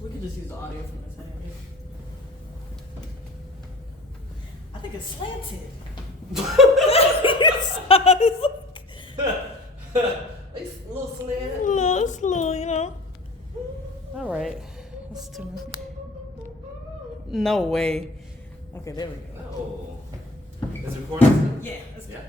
We could just use the audio from this anyway. I think it's slanted. It's a little slant. It's a little, you know. All right. Let's do it. No way. Okay, there we go. Oh. Is it recording? Yeah. Yeah.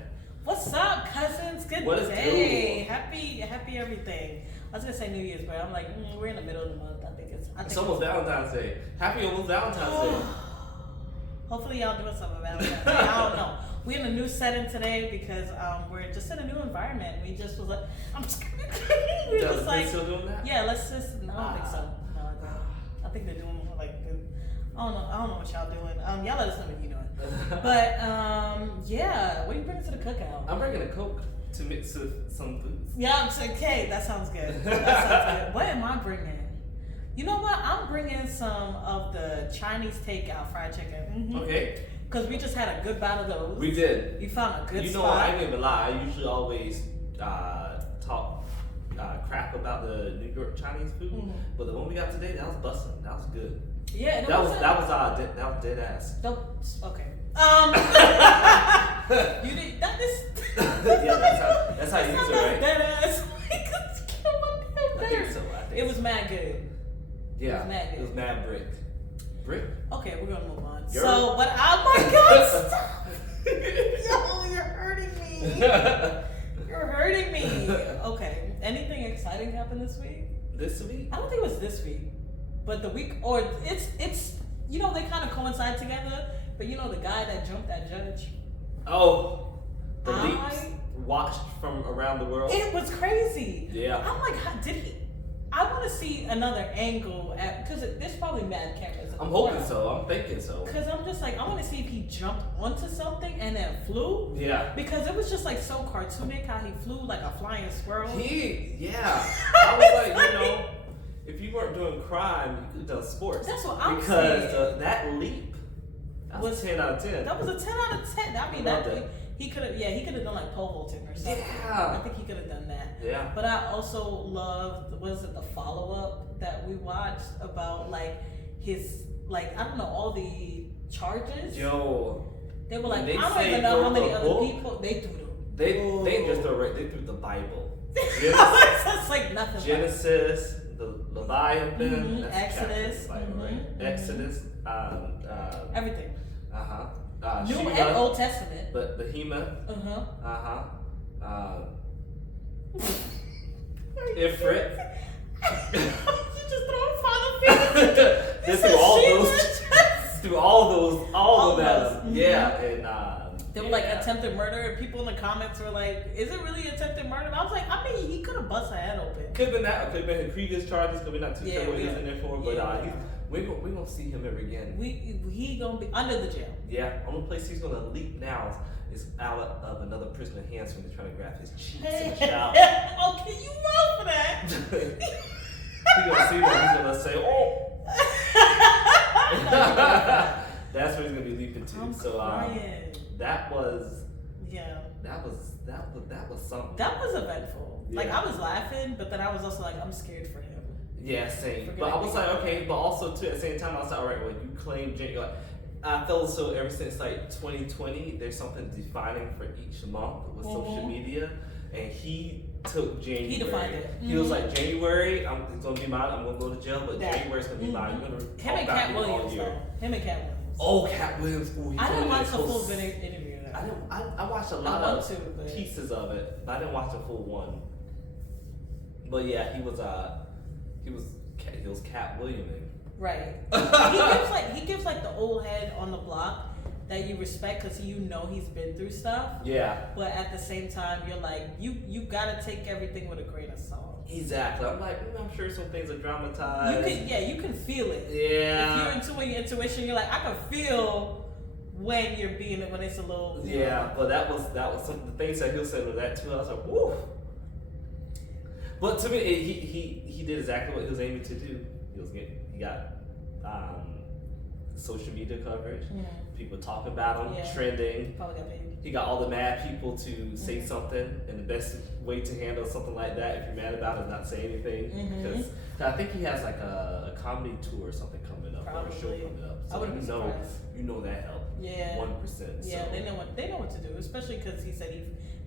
What's up, cousins? Good What is day. good? Happy everything. I was gonna say New Year's, but I'm like, we're in the middle of the month. I think It's almost Valentine's Day. Happy almost Valentine's Day. Hopefully y'all doing something about it. I don't know. We're in a new setting today because we're just in a new environment. We just was like, I'm just, we were just like, still doing that? yeah, let's just. No, I don't think so. No, I don't. I think they're doing more like, I don't know what y'all doing. Y'all let us know what you're doing. But yeah, what are you bringing to the cookout? I'm bringing a Coke to mix with some foods. Yeah, I'm saying, okay, that sounds good. That sounds good. What am I bringing? You know what? I'm bringing some of the Chinese takeout fried chicken. Mm-hmm. Okay. Because we just had a good bout of those. We did. You found a good You know, spot. I ain't even lie. I usually always talk crap about the New York Chinese food, but the one we got today, that was busting. That was good. Yeah, that was dead ass. Okay. You did that is. Yeah, that's how you use it, right? Dead ass. I think so. It was mad good. Yeah, it was mad brick. Brick? Okay, we're gonna move on. You're... So, but oh my god, stop! Yo, you're hurting me. You're hurting me. Okay, anything exciting happened this week? This week? I don't think it was this week, but the week, or it's you know, they kind of coincide together. But you know the guy that jumped that judge? Oh, the leaks watched from around the world. It was crazy. Yeah. I'm like, how did he? I want to see another angle at, because there's probably mad cameras. I'm hoping so. I'm thinking so. Because I'm just like, I want to see if he jumped onto something and then flew. Yeah. Because it was just like so cartoonic how he flew like a flying squirrel. I was like, you know, if you weren't doing crime, you could have done sports. That's what I'm saying. Because that leap was 10 out of 10. That was a 10 out of 10. I mean, he could have done like pole vaulting or something. Yeah. I think he could have done that. Yeah. But I also loved, the follow-up that we watched about like his, like, I don't know, all the charges. Yo. They were like, I don't even know how many other people they threw them. They just they threw the Bible. It's like nothing. Genesis, the Leviathan, Exodus, Bible, right? Exodus, everything. New Shiva, and Old Testament. But Behemoth. Ifrit. You just throw Father Figures. Just through all of them. Yeah, and they were like attempted murder, and people in the comments were like, "Is it really attempted murder?" I was like, I mean, he could have bust her head open. Could have been that. Could have been his previous charges. Could be not too sure what he's in there for. But we're gonna see him ever again. He gonna be under the jail. Yeah, only place he's gonna leap now is out of another prisoner's hands when they're trying to grab his cheeks and shout. Okay, you wrong for that. He's gonna see that. He's gonna say, "Oh." That's where he's gonna be leaping to. I'm so crying. that was something. That was eventful. Yeah. Like I was laughing, but then I was also like, I'm scared for him. Yeah, same. But I was like, okay, but also too at the same time I was like, all right, well, you claim like I felt so ever since like 2020, there's something defining for each month with social media, and he took January. He defined it. He was like, January, it's gonna be mine. I'm gonna go to jail, but January's gonna be mine. You're gonna him and Cat Williams. Him and Cat Williams. Oh, Cat Williams. Ooh, I didn't watch the full interview. I watched a lot of pieces of it, but I didn't watch the full one. But yeah, he was Cat Williaming. Right. he gives like the old head on the block that you respect because you know he's been through stuff. Yeah. But at the same time, you're like, you gotta take everything with a grain of salt. Exactly. I'm like, I'm sure some things are dramatized. You can feel it. Yeah. If you're into your intuition, you're like, I can feel when it's a little. Yeah, but that was some of the things that he'll say with that too. I was like, woo. But to me, he did exactly what he was aiming to do. He got social media coverage, people talking about him, trending. Probably got paid. He got all the mad people to say something, and the best way to handle something like that, if you're mad about it, is not say anything. Because I think he has like a comedy tour or something coming up, or a show coming up. So I wouldn't be surprised. You know that helped. Yeah. 1%. Yeah, so. they know what to do, especially because he said he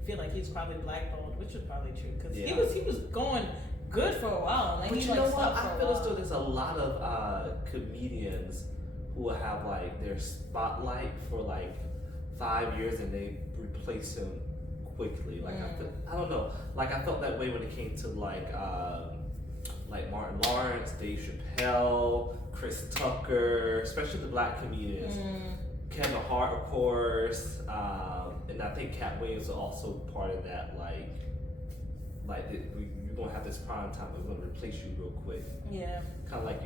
feel like he's probably blackballed, which was probably true because he was going good for a while. Like, but he you know what? I feel as though there's a lot of comedians who will have like their spotlight for like 5 years and they replace him quickly. Like I don't know. Like I felt that way when it came to like Martin Lawrence, Dave Chappelle, Chris Tucker, especially the black comedians. Kevin Hart, of course, and I think Cat Williams is also part of that. You're gonna have this prime time, but we're gonna replace you real quick. Yeah. Kind of like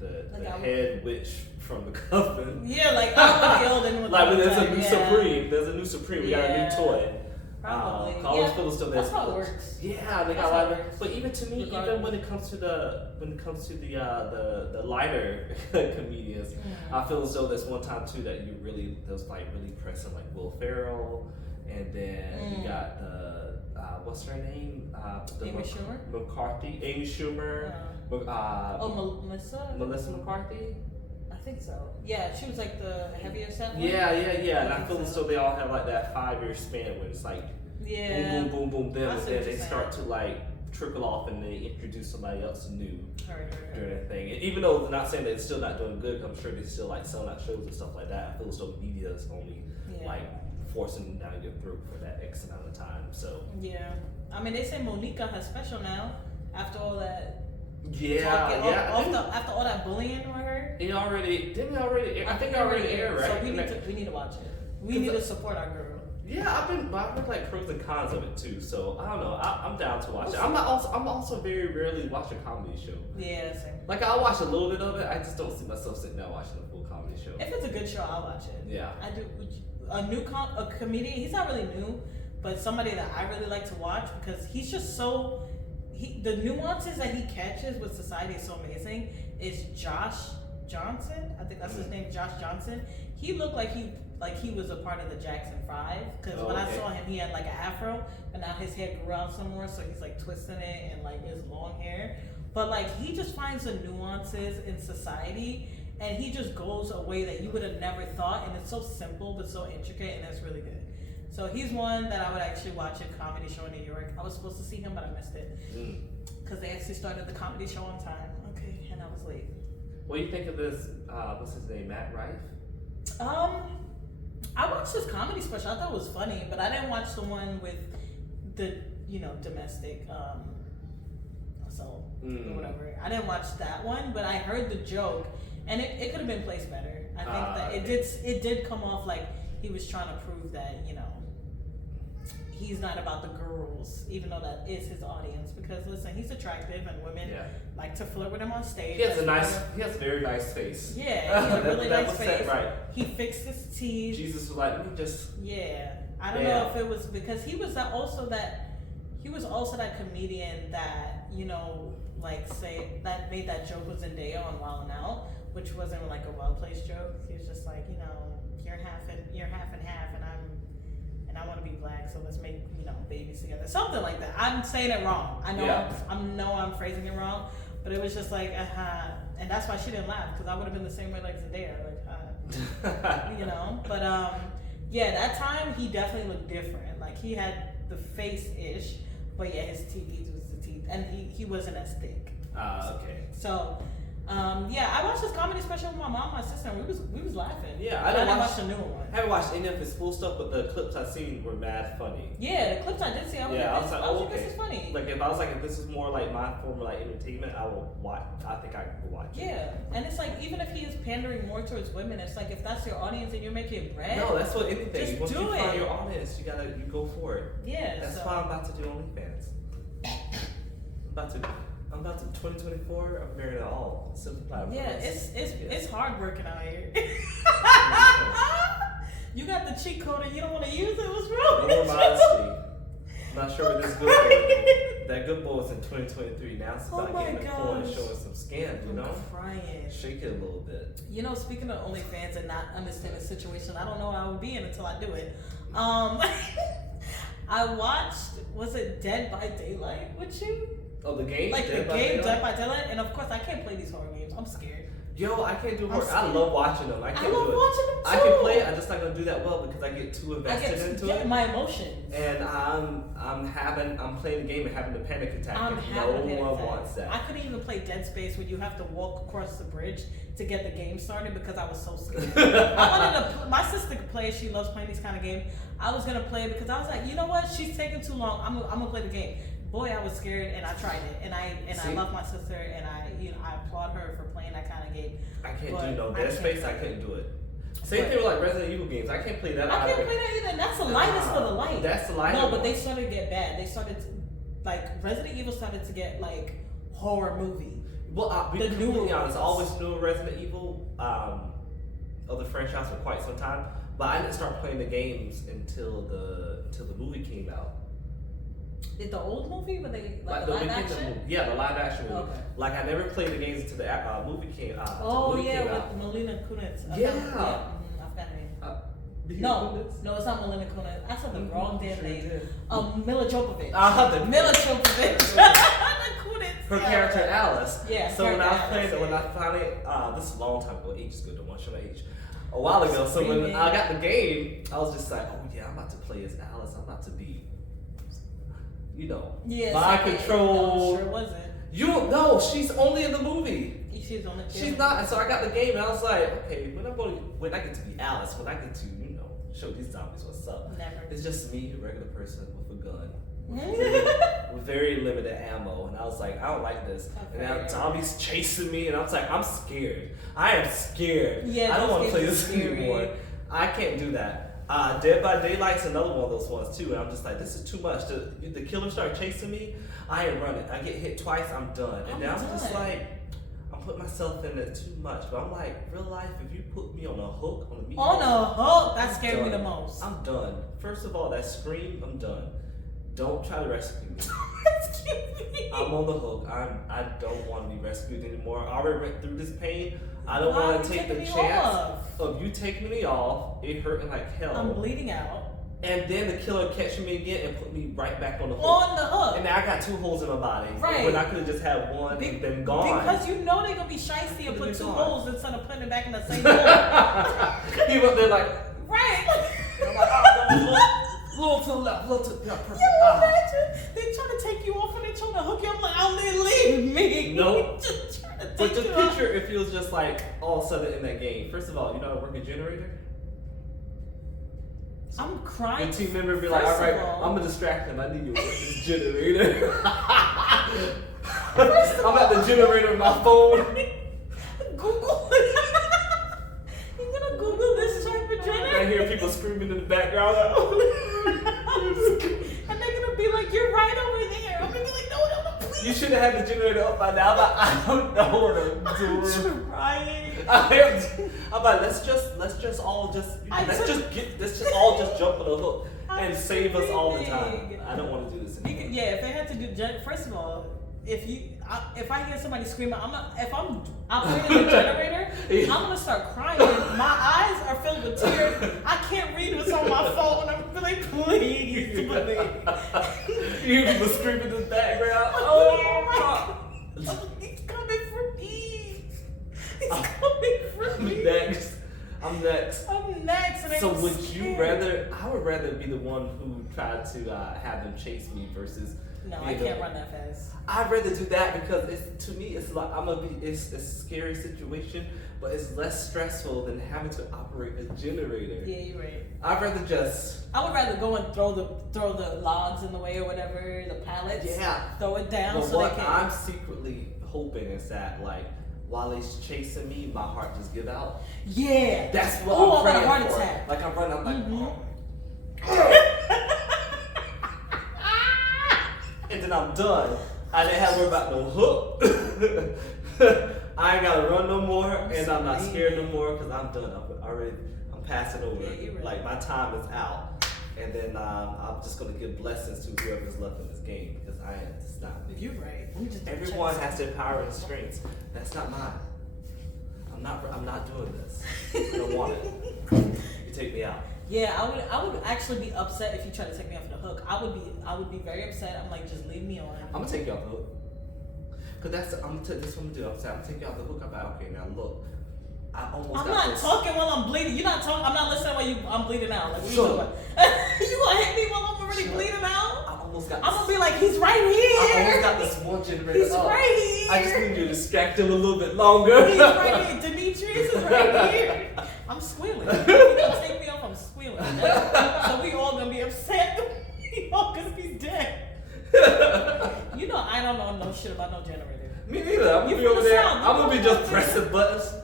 the head witch from the coven. Yeah, like I'm really old and like when there's a new Supreme. There's a new Supreme. We got a new toy. Probably. That's how it works. Yeah, they got a lot of. But even to me, even when it comes to the lighter comedians, I feel as though there's one time too that there's like really pressing like Will Ferrell, and then you got the what's her name? Amy Schumer. McCarthy. Amy Schumer. Melissa McCarthy. I think so. Yeah, she was like the heavier set one. Yeah. And I feel as though they all have like that 5-year span where it's like boom, boom, boom, boom, them, and then they start to like trickle off and they introduce somebody else new during that thing. And even though they're not saying that it's still not doing good, I'm sure they still like selling out shows and stuff like that. I feel as though media is only like forcing down your throat for that X amount of time. So I mean, they say Monica has special now after all that. After all that bullying with her. I think it already aired, right? So we need to watch it. We need to support our girl. Yeah, I've heard like pros and cons of it too. So I don't know. I'm down to watch it. I'm also very rarely watch a comedy show. Yeah, same. Like I'll watch a little bit of it. I just don't see myself sitting down watching a full comedy show. If it's a good show, I'll watch it. Yeah, I do. A comedian. He's not really new, but somebody that I really like to watch because he's just so. The nuances that he catches with society is so amazing. Is Josh Johnson? I think that's his name, Josh Johnson. He looked like he was a part of the Jackson 5 because when I saw him, he had like an afro, but now his hair grew out some more, so he's like twisting it and like his long hair. But like he just finds the nuances in society, and he just goes a way that you would have never thought, and it's so simple but so intricate, and it's really good. So he's one that I would actually watch a comedy show in New York. I was supposed to see him, but I missed it because they actually started the comedy show on time. Okay, and I was late. What do you think of this? What's his name? Matt Rife? I watched his comedy special. I thought it was funny, but I didn't watch the one with the domestic assault or whatever. I didn't watch that one, but I heard the joke, and it could have been placed better. I think that it did come off like he was trying to prove that he's not about the girls, even though that is his audience. Because listen, he's attractive, and women like to flirt with him on stage. He has a very nice face. Yeah, he has a really nice face. Right. He fixed his teeth. Jesus was like, let me just. Yeah, I don't know if it was because he was also that comedian that that made that joke with Zendaya on Wild 'N Out, which wasn't like a well-placed joke. He was just like, you're half and half, and I want to be black, so let's make babies together, something like that. I'm saying it wrong. I know I'm phrasing it wrong, but it was just like and that's why she didn't laugh because I would have been the same way like Zendaya, But that time he definitely looked different. Like he had the face-ish, but his teeth was the teeth, and he wasn't as thick. Okay. So. I watched this comedy special with my mom, my sister, and we was laughing. Yeah, I didn't watch the new one. I haven't watched any of his full stuff, but the clips I've seen were mad funny. Yeah, the clips I did see, I was like, this is funny. Like if this is more like my form of like entertainment, I will watch. I think I could watch it. Yeah, and it's like even if he is pandering more towards women, it's like if that's your audience and you're making bread. No, that's what anything. Just Once do you it. find your audience, you go for it. Yeah, that's why I'm about to do OnlyFans. I'm about to 2024. I'm married at all. Simple platforms. Yeah, it's hard working out here. You got the cheat code and you don't want to use it. What's wrong? No more modesty. I'm not sure where this good boy. That good boy was in 2023. Now it's about getting the coin and showing some scams. I'm crying. Shake it a little bit. Speaking of OnlyFans and not understanding the situation, I don't know how I would be in until I do it. I watched. Was it Dead by Daylight with you? Oh, the game? Like the game Dead by Daylight, and of course I can't play these horror games. I'm scared. Yo, I can't do horror. I love watching them. I love watching them too. I can play it. I'm just not gonna do that well because I get too invested into it. My emotions. And I'm playing the game and having a panic attack. No one wants that. I couldn't even play Dead Space when you have to walk across the bridge to get the game started because I was so scared. My sister could play it. She loves playing these kind of games. I was gonna play it because I was like, you know what? She's taking too long. I'm gonna play the game. Boy, I was scared, and I tried it, and I love my sister, and I applaud her for playing that kind of game. I can't do no Dead Space. I couldn't do it. Same thing with like Resident Evil games. I can't play that. I can't play that either. And that's the lightest for the light. That's the lightest. No, but they started to get bad. They started to, like Resident Evil started to get like horror movie. Well, I'll be completely honest. I always knew Resident Evil of the franchise for quite some time, but I didn't start playing the games until the movie came out. Is the old movie, but they like the live action? Movie. Yeah, the live action movie. Okay. Like I never played the games until the movie came out. With Melina Kunis. Yeah. I've got her name. No, it's not Melina Kunis. I said the wrong damn name. Mila Jovovich. Mila Jovovich. Her character Alice. Yeah. So when I finally, this is a long time ago, ages ago, don't want to show my age. A while ago. So when I got the game, I was just like, oh yeah, I'm about to play as Alice. I'm about to be, mind control. Sure wasn't. You don't know. She's only in the movie. She's on the. She's not. And so I got the game, and I was like, okay, when I get to be Alice, when I get to show these zombies what's up. Never. It's just me, a regular person with a gun. With very limited ammo, and I was like, I don't like this. And now zombies chasing me, and I was like, I'm scared. I am scared. Yeah, I don't want to play this anymore. I can't do that. Dead by Daylight's another one of those ones too, and I'm just like, this is too much. The killer start chasing me, I ain't running. I get hit twice, I'm done. And now I'm just like, I'm putting myself in it too much. But I'm like, real life, if you put me on a hook, that scared me the most. I'm done. First of all, that scream, I'm done. Don't try to rescue me. I'm on the hook. I don't want to be rescued anymore. I already went through this pain. I don't want to take the chance of you taking me off. It hurting like hell. I'm bleeding out. And then the killer catching me again and put me right back on the hook. On the hook. And now I got 2 holes in my body. Right. When I could have just had one and been gone. Because they're going to be shiesty and put 2 holes instead of putting it back in the same hole. He went there like. Right. I'm like, oh, little to the left, little to the left. Perfect. Imagine they trying to take you off and they trying to hook you. I'm like, oh, leave me. Nope. But just picture if it was just like all of a sudden in that game. First of all, you know how to work a generator? I'm crying. Your team member be like, all right, I'm gonna distract him. I need you to work this generator. I'm at the generator on my phone. Google. You're gonna Google this type of generator? I hear people screaming in the background. And they're gonna be like, you're right over there. I'm gonna be like, no, please. You should have had the generator up by now. I don't know what I'm doing. I'm trying. I'm like, let's just all just jump on the hook and save us all the time. I don't want to do this anymore. Yeah, if they had to do, first of all, if I hear somebody screaming, if I'm operating the generator, I'm gonna start crying. My eyes are filled with tears. I can't read what's on my phone. I'm like, please, please. You hear people screaming in the background. Oh my God. He's coming for me. He's coming for me. I'm next. And so would you rather? I would rather be the one who tried to have them chase me versus. No, I can't run that fast. I'd rather do that because to me it's like it's a scary situation, but it's less stressful than having to operate a generator. Yeah, you're right. I would rather go and throw the logs in the way or whatever, the pallets. Yeah. Throw it down. But what I'm secretly hoping is that while he's chasing me, my heart just give out. Yeah. That's what I'm praying for. Heart attack. Like I'm running, I'm like, and then I'm done. I didn't have to worry about no hook. I ain't gotta run no more, and I'm not scared no more because I'm done. I'm passing over. Yeah, right. Like my time is out, and then I'm just gonna give blessings to whoever's left in this game because it's not me. You're right. Everyone has their power and strengths. That's not mine. I'm not doing this. I don't want it. You take me out. Yeah, I would actually be upset if you tried to take me off the hook. I would be very upset. I'm like, just leave me on. I'm gonna take you off the hook. Cause that's this what I'm gonna do. I'm taking you out the hook. I'm like, okay, now look. I'm not talking while I'm bleeding. You're not talking. I'm not listening while I'm bleeding out. Like, what you talking about? You gonna hit me while I'm already bleeding out? I'm gonna be like, he's right here. I almost got this one generator. He's right here. I just need you to distract him a little bit longer. He's right here. Demetrius is right here. I'm squealing. If you gonna take me off, I'm squealing. So we all gonna be upset. Because he's dead. You know I don't know no shit about no generator. Me neither. I'm gonna be over there. I'm gonna be just pressing buttons.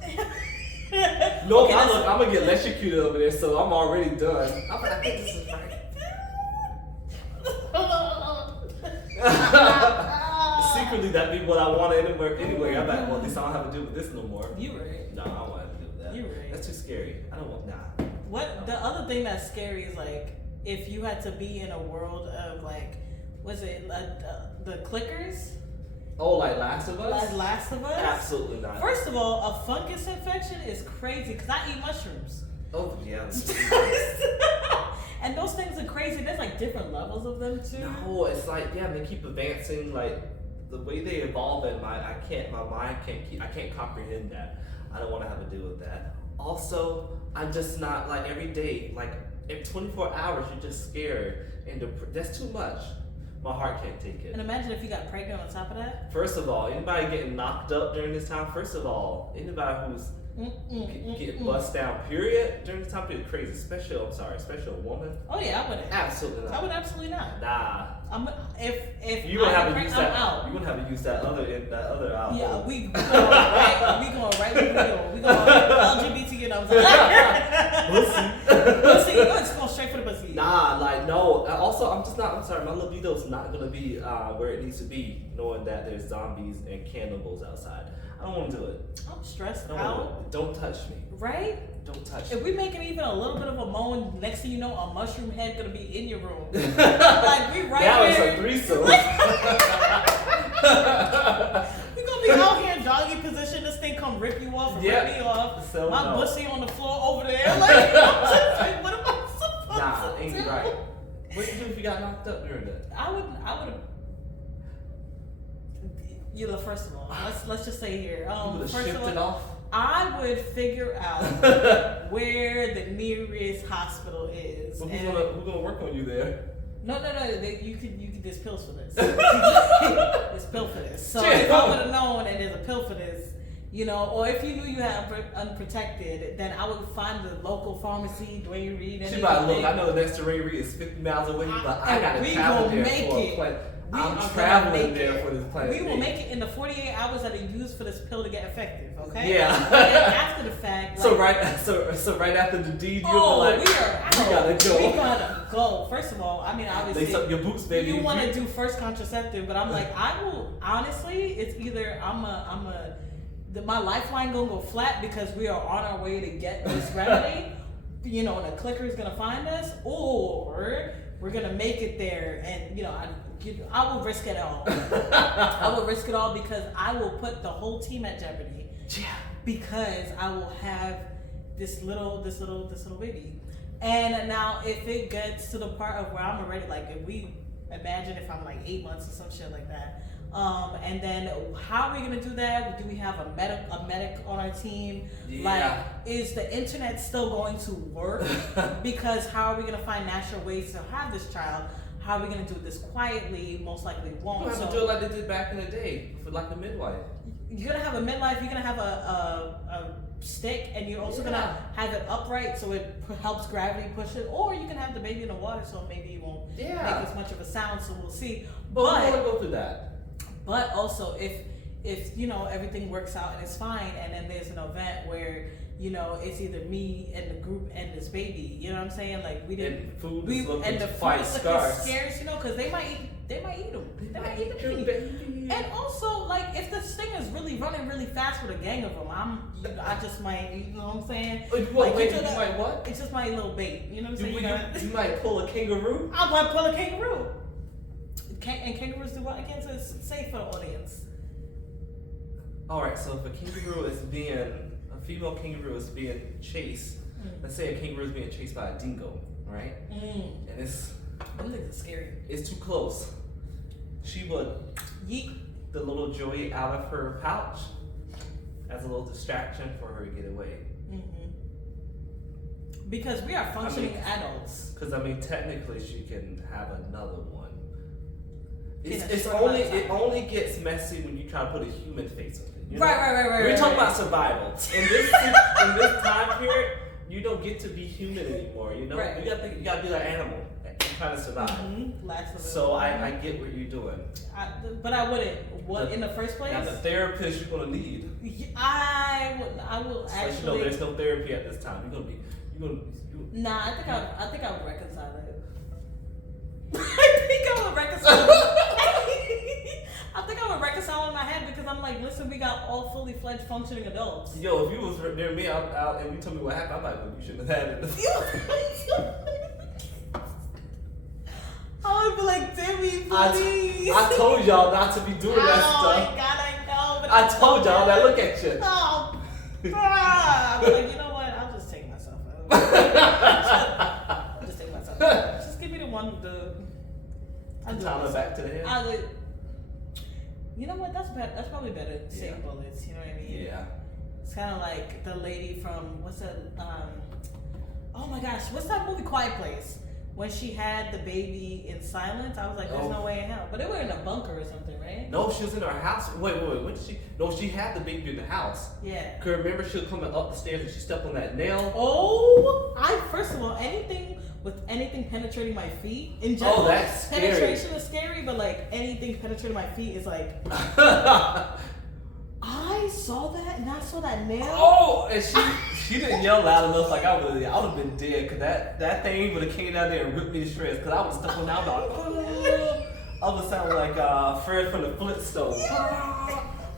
No, okay, I'm gonna get electrocuted over there, so I'm already done. I'm like, I think this is right. Secretly, that'd be what I want anyway. I'm like, well, at least I don't have to deal with this no more. You right. No, I don't want to deal with that. You right. That's too scary. I don't want, What the other thing that's scary is like if you had to be in a world of like, was it the clickers? Oh, like Last of Us? Like Last of Us? Absolutely not. First of all, a fungus infection is crazy because I eat mushrooms. Oh, yeah. And those things are crazy. There's like different levels of them too. No, it's like, yeah, they keep advancing. Like the way they evolve, and my mind can't comprehend that. I don't want to have to deal with that. Also, I'm just not like every day, like in 24 hours, you're just scared, and that's too much. My heart can't take it. And imagine if you got pregnant on top of that. First of all, anybody getting knocked up during this time, first of all, anybody who's getting bust down, period, during this time period, crazy. Especially a woman. Oh yeah, I wouldn't. Absolutely not. I would absolutely not. Nah. If you gonna have to use that. I'm out. You gonna have to use that other out. Yeah, we going right. We going LGBT, you know what I'm saying? Pussy. You're just going straight for the pussy. Nah, like no. Also, I'm sorry. My libido's not gonna be where it needs to be, knowing that there's zombies and cannibals outside. I don't want to do it. I'm stressed out. Don't touch me. Right? Don't touch me. If we make it even a little bit of a moan, next thing you know, a mushroom head gonna be in your room. Like we right that there. That was a threesome. We gonna be out here in doggy position. This thing come rip you off, rip me off. So my pussy on the floor over there. Like, I'm just like, what am I supposed to do? Ain't right. What do you do if you got knocked up during that? I would. You know, first of all, let's just say here. First of all, it off? I would figure out where the nearest hospital is. But who's gonna work on you there? No. You could. There's pills for this. There's pill for this. So if I would have known that there's a pill for this, you know, or if you knew you had unprotected, then I would find the local pharmacy, Dwayne Reed. She might look. I know the next to Dwayne Reed is 50 miles away, but I gotta travel there for a plan. I'm traveling there for this plan. We will make it in the 48 hours that are used for this pill to get effective. Okay. Yeah. And then after the fact. Like, so right after the deed, you'll be like, we gotta go. We gotta go. First of all, I mean, obviously, lace up your boots, baby. You want to do first contraceptive, but I'm like, I will. Honestly, it's either my lifeline gonna go flat because we are on our way to get this remedy. You know, and the clicker is gonna find us, or we're gonna make it there, and I will risk it all. I will risk it all because I will put the whole team at jeopardy. Yeah. Because I will have this little baby. And now if it gets to the part of where I'm already like, if we imagine if I'm like 8 months or some shit like that. And then how are we gonna do that? Do we have a medic on our team? Yeah. Like, is the internet still going to work? Because how are we gonna find natural ways to have this child? How are we gonna do this quietly? Most likely won't. You have to do it like they did back in the day for like the midwife. You're gonna have a midwife. You're gonna have a stick, and you're also gonna have it upright so it helps gravity push it. Or you can have the baby in the water, so maybe it won't make as much of a sound. So we'll see. But we want to go through that. But also, if everything works out and it's fine, and then there's an event where it's either me and the group and this baby. You know what I'm saying? Like we didn't. And food is looking the quite food is scarce. Scarce, because they might eat them. They might eat the baby. And also, like, if this thing is really running really fast with a gang of them, I just might, you know what I'm saying? You might what? It's just my little bait. You know what I'm saying? You might pull a kangaroo. I might pull a kangaroo. And kangaroos do what? Again, so it's safe for the audience. All right. So if a female kangaroo is being chased, let's say a kangaroo is being chased by a dingo, right? And them things are scary. It's too close. She would yeet. the little joy out of her pouch as a little distraction for her to get away. Mm-hmm. Because we are functioning adults. Because technically she can have another one. It only gets messy when you try to put a human face on it. Right. We're talking about survival. In this time period, you don't get to be human anymore. You know, right. you gotta be like an animal and try to survive. Mm-hmm. So I get what you're doing. But I wouldn't. What in the first place? Now the therapist you're gonna need. I will actually. So there's no therapy at this time. You're gonna be. Nah, I think I would reconcile it. I think I would reconcile in my head because I'm like, listen, we got all fully fledged functioning adults. Yo, if you was near me out and you told me what happened, I'm like, well, you shouldn't have had it. I would be like, Demi, please. I told y'all not to be doing that stuff. Oh my God, I know. But I told y'all that. Look at you. Oh, I'm like, you know what? I'll just take myself out. I'll just take myself out. Just give me the one. Time back to the head. You know what? That's probably better. Save bullets. You know what I mean? Yeah. It's kind of like the lady from what's that? Oh my gosh, what's that movie? Quiet Place. When she had the baby in silence, I was like, "There's no way in hell." But they were in a bunker or something, right? No, she was in her house. Wait. When did she? No, she had the baby in the house. Yeah. Cause remember, she was coming up the stairs and she stepped on that nail. Oh, first of all, anything penetrating my feet in general. Oh, that's scary. Penetration is scary, but like anything penetrating my feet is like. I saw that and I saw that nail. Oh, and she didn't yell loud enough. Like I would have been dead. Cause that thing would have came down there and ripped me to shreds. Cause I was stuck down. I would sound like Fred from the Flintstones.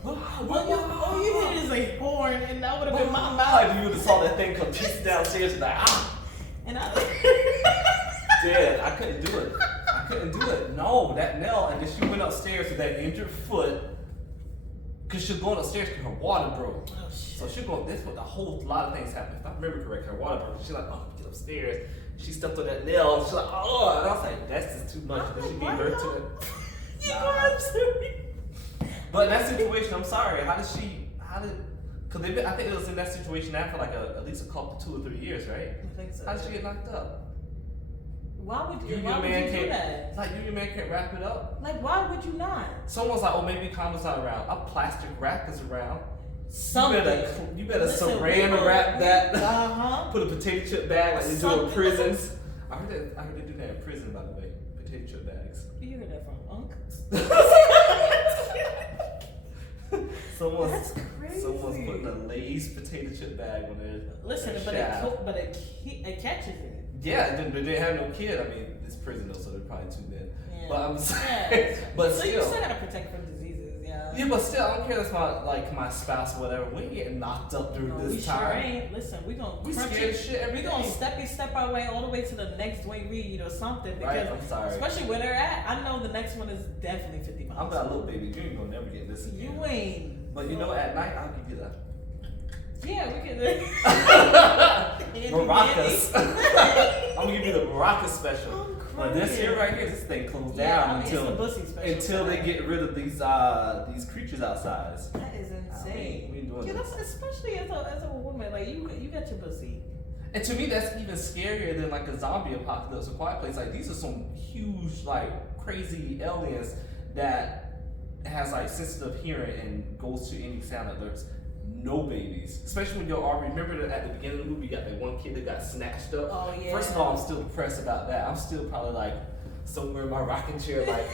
All you hit is a horn, and that would have been my mouth. Like you would have saw that thing come chasing downstairs and like and I dead. I couldn't do it. No, that nail. And then she went upstairs with that injured foot. Cause she was going upstairs because her water broke. Oh, shit. So she going. This was a whole lot of things happened. If I remember correctly, her water broke. She's like, oh, get upstairs. She stepped on that nail. And she's like, oh, and I was like, that's just too much. And then she gave birth to it. But in that situation, I'm sorry. Cause I think it was in that situation now for like at least a couple, 2 or 3 years, right? I think so. How did she get knocked up? Why would you do that? Like you man can't wrap it up. Like why would you not? Someone's like, oh, maybe condoms not around. A plastic wrap is around. Something. You better saran wrap that. Put a potato chip bag like they do in prisons. I heard they do that in prison, by the way. Potato chip bags. Where you heard that from, Unc? Someone's putting a Lay's potato chip bag on their. Listen, but it catches it. Yeah, but they didn't have no kid. I mean, it's prison though, so they're probably 2 men. Yeah. But I'm saying, so still, you still gotta protect from diseases, yeah. Yeah, but still, I don't care. That's my spouse or whatever. We ain't getting knocked up during this time. Sure ain't. Listen, we gonna step our way all the way to the next Dwayne Reed or something. Because right, I'm sorry. Especially where they're at, I know the next one is definitely 50 miles. I'm that little baby. You ain't gonna never get this again. You ain't. But you know, at night I'll give you that. Yeah, we can. Maracas. I'm gonna give you the Maracas special. But this here right here, this thing closed down until they get rid of these creatures outside. That is insane. We ain't doing that's especially as a woman, like you got your pussy. And to me, that's even scarier than like a zombie apocalypse or Quiet Place. Like these are some huge, like crazy aliens that has like sensitive hearing and goes to any sound alerts. No babies, especially when you're already remember that at the beginning of the movie, you got that one kid that got snatched up. Oh yeah. First of all, I'm still depressed about that. I'm still probably like somewhere in my rocking chair, like.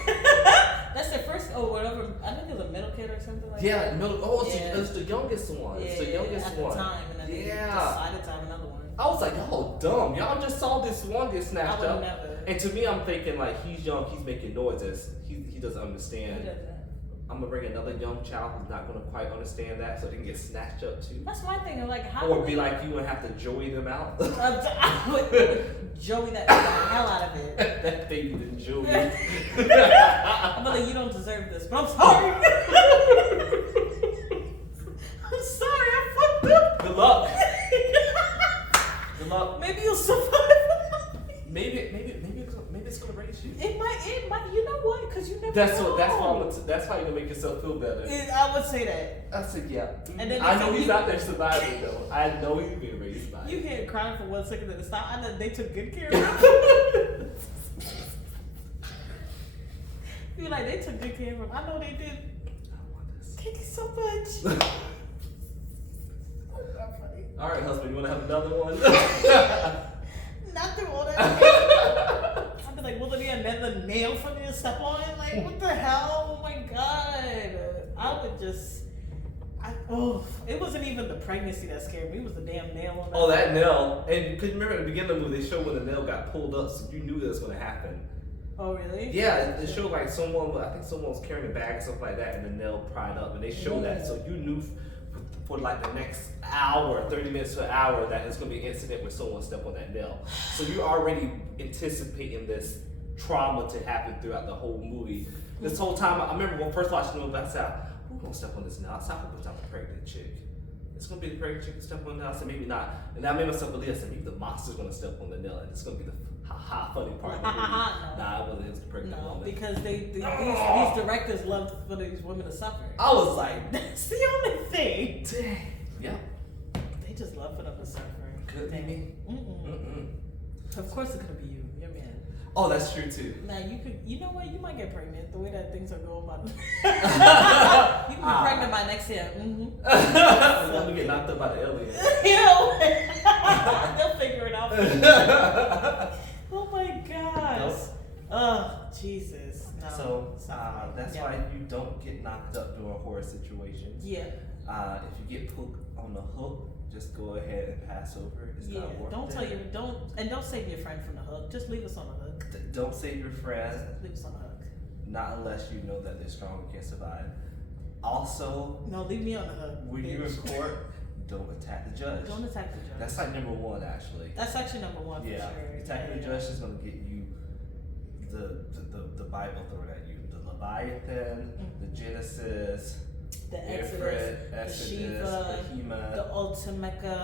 That's the first. Oh, whatever. I think it was a middle kid or something like that. Yeah, middle. Oh, it's the youngest one. Yeah, it's the youngest at one. The time, and then they decided to have another one. I was like, y'all dumb. Y'all just saw this one get snatched up. Never. And to me, I'm thinking like he's young. He's making noises. He doesn't understand. He doesn't. I'm gonna bring another young child who's not gonna quite understand that, so they can get snatched up too. That's my thing. Like, how? Or be like you and have to Joey them out. I would Joey the hell out of it. That baby didn't Joey. I'm like, you don't deserve this, but I'm sorry. I'm sorry. I fucked up. Good luck. Good luck. Maybe you'll survive. Maybe it's gonna raise you. It might. You know what? Because you never. That's why you're gonna make yourself yourself feel better. I would say that. I said, yeah. And then I know he's out there surviving, though. I know he's being raised by You it. hear crying for 1 second, then it stopped. I know they took good care of him. You're like, they took good care of him. I know they did. I want this. Thank you so much. All right, husband, you want to have another one? Not through all that. I'd be like, will there be another nail for me to step on? Like, what the hell? Oh my god. I would just. It wasn't even the pregnancy that scared me. It was the damn nail on that. Oh, that nail. And because remember at the beginning of the movie, they showed when the nail got pulled up, so you knew that was going to happen. Oh, really? Yeah, it showed like someone was carrying a bag or something like that, and the nail pried up, and they showed that, so you knew for like the next hour, 30 minutes to an hour, that it's going to be an incident where someone stepped on that nail. So you're already anticipating this trauma to happen throughout the whole movie. This whole time, I remember when I first watched the movie, I said, who's going to step on this nail? I said, I hope it's not the pregnant chick. It's going to be the pregnant chick who step on the nail. I said, maybe not. And I made myself believe, I said, maybe the monster's going to step on the nail, and it's going to be the funny part of the movie. Nah, it wasn't. It was the pregnant woman. Because these directors love for these women to suffer. I was like, that's the only thing. dang. Yeah. They just love for them to suffer. Could be me. Of course it's gonna be you, your man. Oh, that's true too. Now you know what? You might get pregnant the way that things are going. By you can be pregnant by next year. Let me get knocked up by the alien. They'll figure it out. Oh my gosh. Nope. Oh, Jesus. No. So that's why you don't get knocked up during horror situations. Yeah. If you get put on the hook, just go ahead and pass over. It's not worth don't it. don't save your friend from the hook. Just leave us on the hook. Don't save your friend. Leave us on the hook. Not unless you know that they're strong and can survive. Also, no, leave me on the hook. When you're in court, don't attack the judge. Don't attack the judge. That's like number one, actually. That's actually number one for sure. Attacking the judge is going to get you the Bible thrown at you. The Leviathan, the Genesis, the Exodus, the Shiva, Behemoth, the Ultimeca,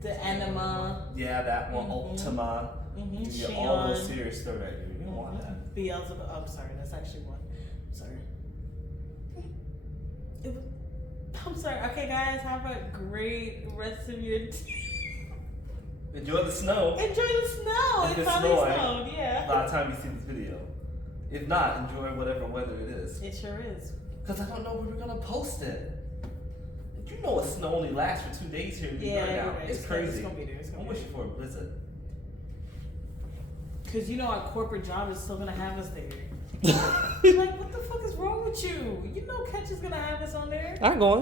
the Anima. Yeah, that one, Ultima. You get all those serious thrown at you. You don't want that. Beelzebub. I'm sorry, that's actually one. I'm sorry. I'm sorry. Okay, guys, have a great rest of your day. Enjoy the snow. Enjoy the snow. It's finally snowed, yeah. By the time you see this video. If not, enjoy whatever weather it is. It sure is. Because I don't know when we're going to post it. You know snow only lasts for 2 days here. Yeah, right. It's crazy. It's going to be there. I'm wishing for a blizzard. Because you know our corporate job is still going to have us there. Like, what the fuck is wrong with you? You know Catch is going to have us on there. I'm going.